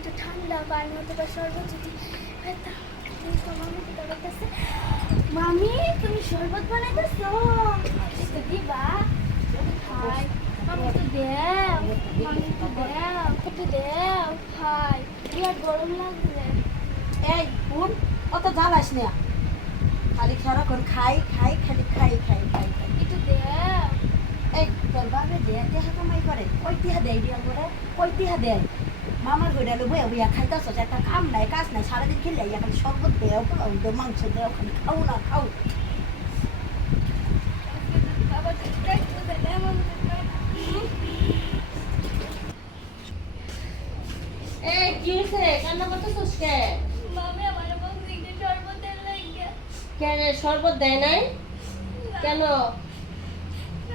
একটু ঠান্ডা পানি অথবা শরবত যদি পেতাম। মামি কি করতেছে? মামি তুমি শরবত বানাইতেছো? একটু দিবা? খাই। মামি একটু দেও, মামি একটু দেও, একটু দেও খাই। বিরাট গরম লাগছে। এই বোন, অত জ্বালাস না, খালি সারাক্ষণ খাই খাই খালি খাই খাই খাই খাই। একটু দেও। এই তোর বাপে যে টেহা কামাই করে, কই টেহা দেয় দিয়া করে, কই টেহা দেয়? মামার ঘরে এলো বইয়া বইয়া খাইতেছ, একটা কাম নাই কাজ নাই, সারাদিন খেলে খালি শরবত দেও, পোলাও দেও, মাংস দেও, খালি খাও না খাও। বাবা তুমি দেখতে দেন এমন। এই কি হইছে? কান্না করতেছিস কে? মামি আমার বলছি যে শরবতের লাগে। কেন শরবত দেয় নাই? কেন?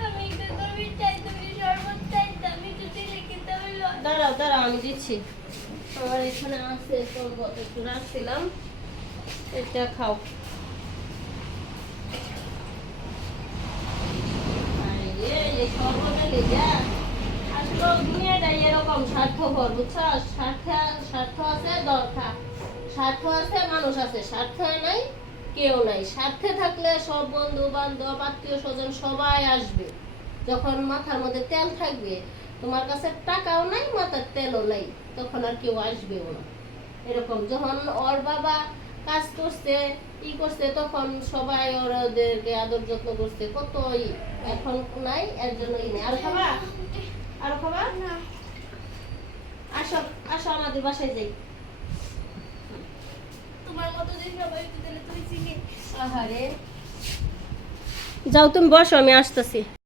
আমি একটু তুমি চাই, তুমি শরবত চাইতে আমি একটু দিলে কিন্তু আমি দাঁড়াও দাঁড়াও, আমি দিচ্ছি। আমার এখানে আছে শরবত, একটু রাখছিলাম, এটা খাও। আরে এই শরবতের লিগা আসলে দুনিয়াটাই এরকম স্বার্থপর, বুঝছস? স্বার্থ আছে দরকার, স্বার্থ আছে মানুষ আছে, স্বার্থ নাই কেউ নাই। স্বার্থে থাকলে সব বন্ধু বান্ধব আত্মীয় স্বজন সবাই আসবে। যখন মাথার মধ্যে তেল থাকবে, তোমার কাছে টাকাও নাই মাথার তেলও নাই, তখন আর কেউ আসবেও না। এরকম যখন ওর বাবা কাজ করছে ই করছে, তখন সবাই ওদেরকে আদর যত্ন করছে, কতই। এখন নাই, এর জন্যই নেই। আর খাবা? আর খাবা? না। আসো আসো, আমাদের বাসায় যাই। তোমার মতো যে সবাই দিলে তুমি চিনি। আহারে, যাও তুমি বসো, আমি আসতেছি।